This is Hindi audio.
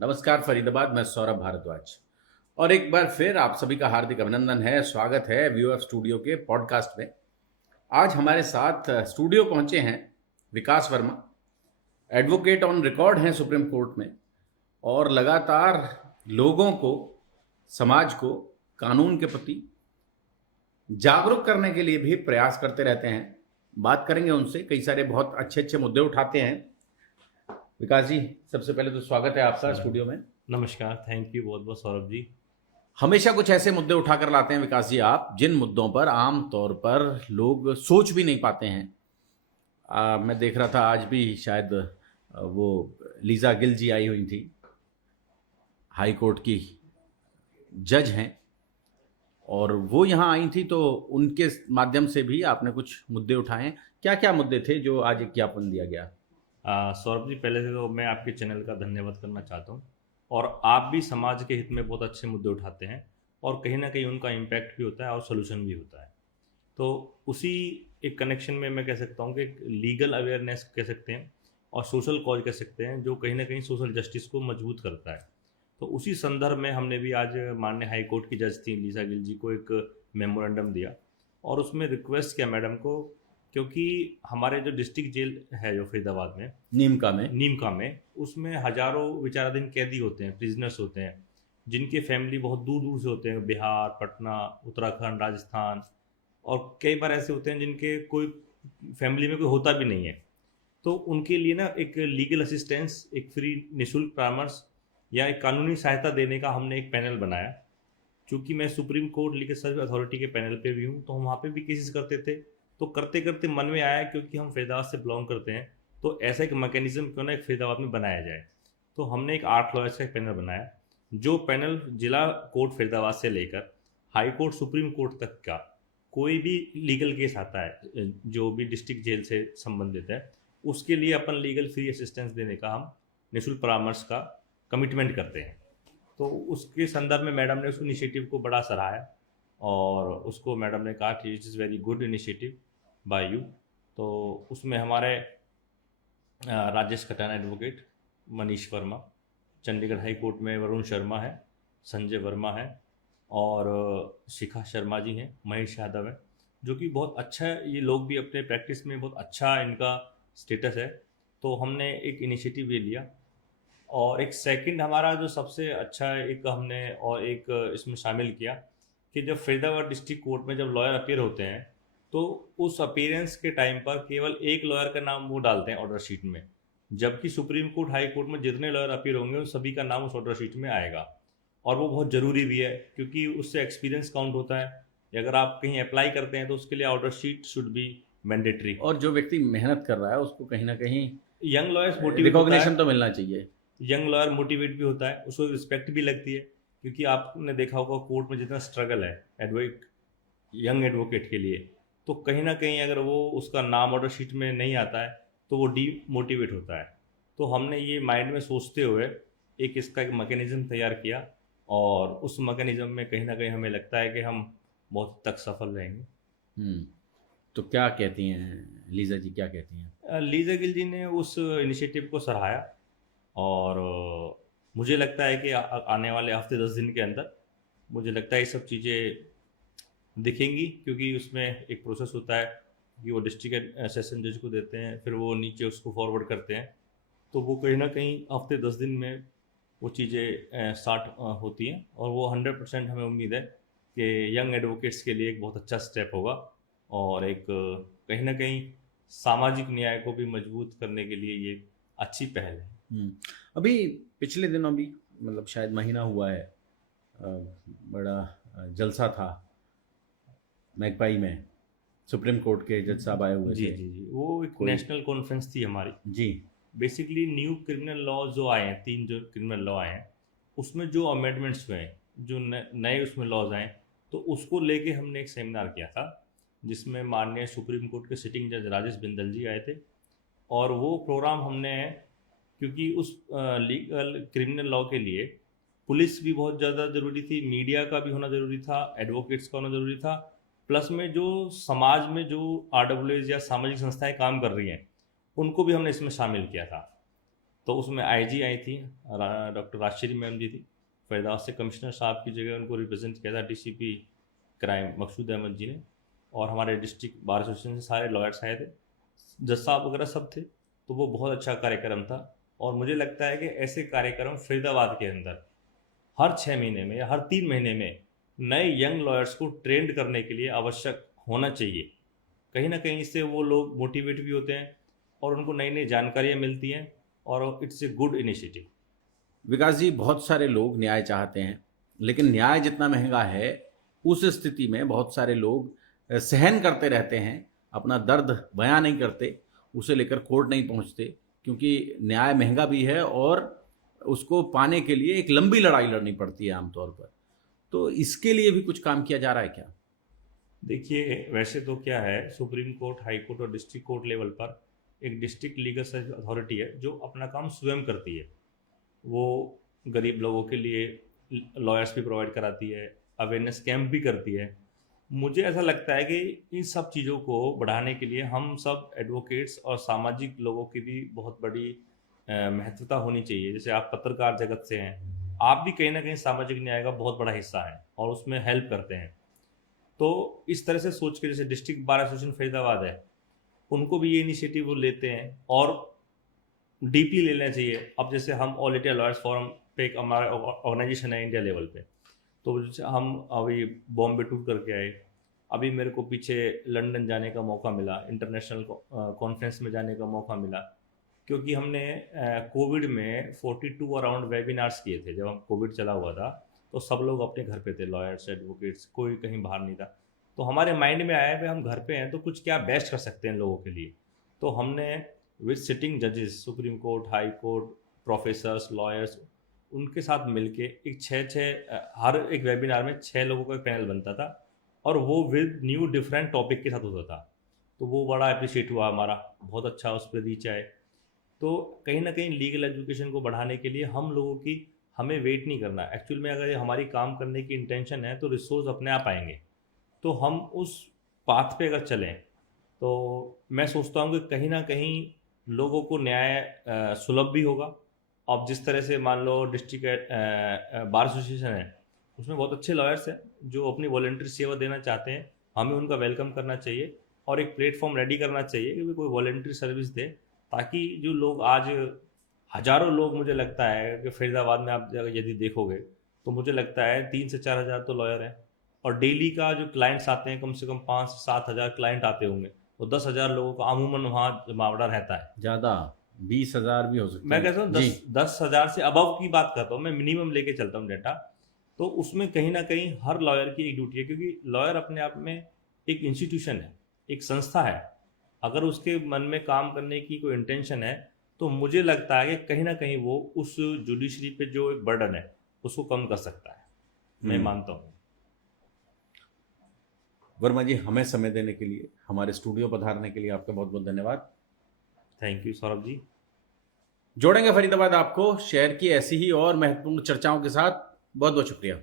नमस्कार फरीदाबाद, मैं सौरभ भारद्वाज और एक बार फिर आप सभी का हार्दिक अभिनंदन है। स्वागत है व्यूअर स्टूडियो के पॉडकास्ट में। आज हमारे साथ स्टूडियो पहुंचे हैं विकास वर्मा, एडवोकेट ऑन रिकॉर्ड हैं सुप्रीम कोर्ट में और लगातार लोगों को, समाज को कानून के प्रति जागरूक करने के लिए भी प्रयास करते रहते हैं। बात करेंगे उनसे, कई सारे बहुत अच्छे अच्छे मुद्दे उठाते हैं। विकास जी, सबसे पहले तो स्वागत है आपका स्टूडियो में। नमस्कार, थैंक यू बहुत बहुत सौरभ जी। हमेशा कुछ ऐसे मुद्दे उठाकर लाते हैं विकास जी आप, जिन मुद्दों पर आम तौर पर लोग सोच भी नहीं पाते हैं। मैं देख रहा था आज भी शायद वो लीजा गिल जी आई हुई थी, हाई कोर्ट की जज हैं, और वो यहाँ आई थी, तो उनके माध्यम से भी आपने कुछ मुद्दे उठाए। क्या क्या मुद्दे थे जो आज एक ज्ञापन दिया गया? सौरभ जी, पहले से तो मैं आपके चैनल का धन्यवाद करना चाहता हूँ। और आप भी समाज के हित में बहुत अच्छे मुद्दे उठाते हैं और कहीं ना कहीं उनका इम्पैक्ट भी होता है और सोल्यूशन भी होता है। तो उसी एक कनेक्शन में मैं कह सकता हूँ कि एक लीगल अवेयरनेस कह सकते हैं और सोशल कॉज कह सकते हैं, जो कहीं ना कहीं सोशल जस्टिस को मजबूत करता है। तो उसी संदर्भ में हमने भी आज माननीय हाई कोर्ट की जज थी लीजा गिल जी को एक मेमोरेंडम दिया और उसमें रिक्वेस्ट किया मैडम को, क्योंकि हमारे जो डिस्ट्रिक्ट जेल है जो फरीदाबाद में, नीमका में उसमें हजारों विचाराधीन कैदी होते हैं, प्रिजनर्स होते हैं, जिनके फैमिली बहुत दूर दूर से होते हैं, बिहार, पटना, उत्तराखंड, राजस्थान, और कई बार ऐसे होते हैं जिनके कोई फैमिली में कोई होता भी नहीं है। तो उनके लिए ना एक लीगल असिस्टेंस, एक फ्री निःशुल्क परामर्श या एक कानूनी सहायता देने का हमने एक पैनल बनाया। चूंकि मैं supreme court legal service authority के पैनल पे भी हूँ, तो हम वहाँ पे भी केसेस करते थे। तो करते करते मन में आया, क्योंकि हम फरीदाबाद से बिलोंग करते हैं, तो ऐसा एक मैकेनिज्म क्यों ना एक फरीदाबाद में बनाया जाए। तो हमने एक 8 लॉयर्स का एक पैनल बनाया, जो पैनल जिला कोर्ट फरीदाबाद से लेकर हाई कोर्ट, सुप्रीम कोर्ट तक का कोई भी लीगल केस आता है जो भी डिस्ट्रिक्ट जेल से संबंधित है, उसके लिए अपन लीगल फ्री असिस्टेंस देने का, हम निःशुल्क परामर्श का कमिटमेंट करते हैं। तो उसके संदर्भ में मैडम ने उस इनिशिएटिव को बड़ा सराहा और उसको मैडम ने कहा कि it is very good initiative by you. तो उसमें हमारे Rajesh Khatana advocate, Manish Verma, Chandigarh high court में वरुण शर्मा है, संजय वर्मा है, और शिखा शर्मा जी हैं, महेश यादव है, जो कि बहुत अच्छा है। ये लोग भी अपने प्रैक्टिस में बहुत अच्छा इनका स्टेटस है। तो हमने एक इनिशिएटिव ये लिया। और एक सेकंड हमारा जो सबसे अच्छा एक हमने और एक इसमें शामिल किया कि जब फरीदाबाद डिस्ट्रिक्ट कोर्ट में जब लॉयर अपीयर होते हैं, तो उस अपीयरेंस के टाइम पर केवल एक लॉयर का नाम वो डालते हैं ऑर्डर शीट में, जबकि सुप्रीम कोर्ट, हाई कोर्ट में जितने लॉयर अपीयर होंगे उन सभी का नाम उस ऑर्डर शीट में आएगा। और वो बहुत ज़रूरी भी है, क्योंकि उससे एक्सपीरियंस काउंट होता है। अगर आप कहीं अप्लाई करते हैं तो उसके लिए order sheet should be mandatory. और जो व्यक्ति मेहनत कर रहा है उसको कहीं ना कहीं यंग लॉयर्स मोटिवेट होता है, रिकॉग्निशन तो मिलना चाहिए। यंग लॉयर मोटिवेट भी होता है, उसको रिस्पेक्ट भी लगती है। क्योंकि आपने देखा होगा कोर्ट में जितना स्ट्रगल है एडवोकेट, यंग एडवोकेट के लिए, तो कहीं ना कहीं अगर वो उसका नाम ऑर्डर शीट में नहीं आता है तो वो डी मोटिवेट होता है। तो हमने ये माइंड में सोचते हुए एक इसका एक मैकेनिज्म तैयार किया, और उस मैकेनिज्म में कहीं ना कहीं हमें लगता है कि हम बहुत हद तक सफल रहेंगे। तो क्या कहती हैं लीजा जी, क्या कहती हैं? लीजा गिल जी ने उस इनिशिएटिव को सराहाया, और मुझे लगता है कि आने वाले हफ्ते 10 दिन के अंदर मुझे लगता है ये सब चीज़ें दिखेंगी, क्योंकि उसमें एक प्रोसेस होता है कि वो डिस्ट्रिक्ट सेशन जज को देते हैं, फिर वो नीचे उसको फॉरवर्ड करते हैं। तो वो कहीं ना कहीं हफ्ते 10 दिन में वो चीज़ें स्टार्ट होती हैं, और वो 100% हमें उम्मीद है कि यंग एडवोकेट्स के लिए एक बहुत अच्छा स्टेप होगा, और एक कहीं ना कहीं सामाजिक न्याय को भी मजबूत करने के लिए ये अच्छी पहल है। अभी पिछले दिनों भी, मतलब शायद महीना हुआ है, बड़ा जलसा था मैगपाई में, सुप्रीम कोर्ट के जज साहब आए हुए जी थे। जी जी, वो एक कोई नेशनल कॉन्फ्रेंस थी हमारी। जी। बेसिकली न्यू क्रिमिनल लॉ जो आए हैं, 3 जो क्रिमिनल लॉ आए हैं, उसमें जो अमेंडमेंट्स हुए हैं, जो नए उसमें लॉज आए, तो उसको लेके हमने एक सेमिनार किया था, जिसमें माननीय सुप्रीम कोर्ट के सिटिंग जज राजेश बिंदल जी आए थे। और वो प्रोग्राम हमने, क्योंकि उस लीगल क्रिमिनल लॉ के लिए पुलिस भी बहुत ज़्यादा ज़रूरी थी, मीडिया का भी होना ज़रूरी था, एडवोकेट्स का होना ज़रूरी था, प्लस में जो समाज में जो RWS या सामाजिक संस्थाएं काम कर रही हैं, उनको भी हमने इसमें शामिल किया था। तो उसमें आईजी आई थी, डॉक्टर राजश्री मैम जी थी, फरीदाबाद से कमिश्नर साहब की जगह उनको रिप्रेजेंट किया था डीसीपी क्राइम मकसूद अहमद जी ने, और हमारे डिस्ट्रिक्ट बार एसोसिएशन से सारे लॉयर्स आए थे, जज साहब वगैरह सब थे। तो वो बहुत अच्छा कार्यक्रम था, और मुझे लगता है कि ऐसे कार्यक्रम फरीदाबाद के अंदर हर 6 महीने में या हर 3 महीने में नए यंग लॉयर्स को ट्रेंड करने के लिए आवश्यक होना चाहिए। कहीं ना कहीं इससे वो लोग मोटिवेट भी होते हैं और उनको नई नई जानकारियाँ मिलती हैं, और इट्स ए गुड इनिशिएटिव। विकास जी, बहुत सारे लोग न्याय चाहते हैं, लेकिन न्याय जितना महंगा है, उस स्थिति में बहुत सारे लोग सहन करते रहते हैं, अपना दर्द बयां नहीं करते, उसे लेकर कोर्ट नहीं पहुंचते, क्योंकि न्याय महंगा भी है और उसको पाने के लिए एक लंबी लड़ाई लड़नी पड़ती है आमतौर पर। तो इसके लिए भी कुछ काम किया जा रहा है क्या? देखिए, वैसे तो क्या है, सुप्रीम कोर्ट, हाई कोर्ट और डिस्ट्रिक्ट कोर्ट लेवल पर एक डिस्ट्रिक्ट लीगल सर्विस अथॉरिटी है जो अपना काम स्वयं करती है। वो गरीब लोगों के लिए लॉयर्स भी प्रोवाइड कराती है, अवेयरनेस कैंप भी करती है। मुझे ऐसा लगता है कि इन सब चीज़ों को बढ़ाने के लिए हम सब एडवोकेट्स और सामाजिक लोगों की भी बहुत बड़ी महत्वता होनी चाहिए। जैसे आप पत्रकार जगत से हैं, आप भी कहीं ना कहीं सामाजिक न्याय का बहुत बड़ा हिस्सा हैं और उसमें हेल्प करते हैं। तो इस तरह से सोच के, जैसे डिस्ट्रिक्ट बार एसोसिएशन फरीदाबाद है, उनको भी ये इनिशिएटिव वो लेते हैं और डीपी लेना चाहिए। अब जैसे हम ऑल इंडिया लॉयर्स फोरम पे एक हमारा ऑर्गेनाइजेशन है इंडिया लेवल पे, तो जैसे हम अभी बॉम्बे टूर करके आए, अभी मेरे को पीछे लंदन जाने का मौका मिला, इंटरनेशनल कॉन्फ्रेंस में जाने का मौका मिला, क्योंकि हमने कोविड में 42 अराउंड वेबिनार्स किए थे। जब हम कोविड चला हुआ था तो सब लोग अपने घर पे थे, लॉयर्स, एडवोकेट्स, कोई कहीं बाहर नहीं था। तो हमारे माइंड में आया कि हम घर पे हैं तो कुछ क्या बेस्ट कर सकते हैं लोगों के लिए। तो हमने विद सिटिंग जजेस, supreme court, high court, professors, lawyers, उनके साथ मिलके एक हर एक वेबिनार में 6 लोगों का पैनल बनता था, और वो विद न्यू डिफरेंट टॉपिक के साथ होता था। तो वो बड़ा अप्रिशिएट हुआ हमारा, बहुत अच्छा उस पर रीच आए। तो कहीं ना कहीं लीगल एजुकेशन को बढ़ाने के लिए हम लोगों की, हमें वेट नहीं करना। एक्चुअल में अगर हमारी काम करने की इंटेंशन है तो रिसोर्स अपने आप आएंगे। तो हम उस पाथ पे अगर चलें तो मैं सोचता हूँ कि कहीं ना कहीं लोगों को न्याय सुलभ भी होगा। अब जिस तरह से मान लो डिस्ट्रिक्ट बार एसोसिएशन है, उसमें बहुत अच्छे लॉयर्स हैं जो अपनी वॉलंटरी सेवा देना चाहते हैं, हमें उनका वेलकम करना चाहिए और एक प्लेटफॉर्म रेडी करना चाहिए कि कोई वॉलंटरी सर्विस दे, ताकि जो लोग आज हज़ारों लोग, मुझे लगता है कि फरीदाबाद में आप यदि देखोगे तो मुझे लगता है 3 से 4 हज़ार तो लॉयर हैं, और डेली का जो क्लाइंट्स आते हैं कम से कम 5 से 7 हज़ार क्लाइंट आते होंगे, तो 10 हज़ार लोगों का अमूमन वहाँ जमावड़ा रहता है। ज़्यादा 20,000 भी हो सकते मैं हैं कहता हूँ जी। 10 हज़ार से अबव की बात करता हूँ, मैं मिनिमम लेके चलता हूँ डेटा। तो उसमें कहीं ना कहीं हर लॉयर की एक ड्यूटी है, क्योंकि लॉयर अपने आप में एक इंस्टीट्यूशन है, एक संस्था है। अगर उसके मन में काम करने की कोई इंटेंशन है तो मुझे लगता है कि कहीं ना कहीं वो उस जुडिशरी पे जो एक बर्डन है उसको कम कर सकता है, मैं मानता हूँ। वर्मा जी, हमें समय देने के लिए, हमारे स्टूडियो पधारने के लिए आपका बहुत बहुत धन्यवाद। Thank you Saurabh ji. जोड़ेंगे फरीदाबाद आपको शहर की ऐसी ही और महत्वपूर्ण चर्चाओं के साथ। बहुत बहुत शुक्रिया।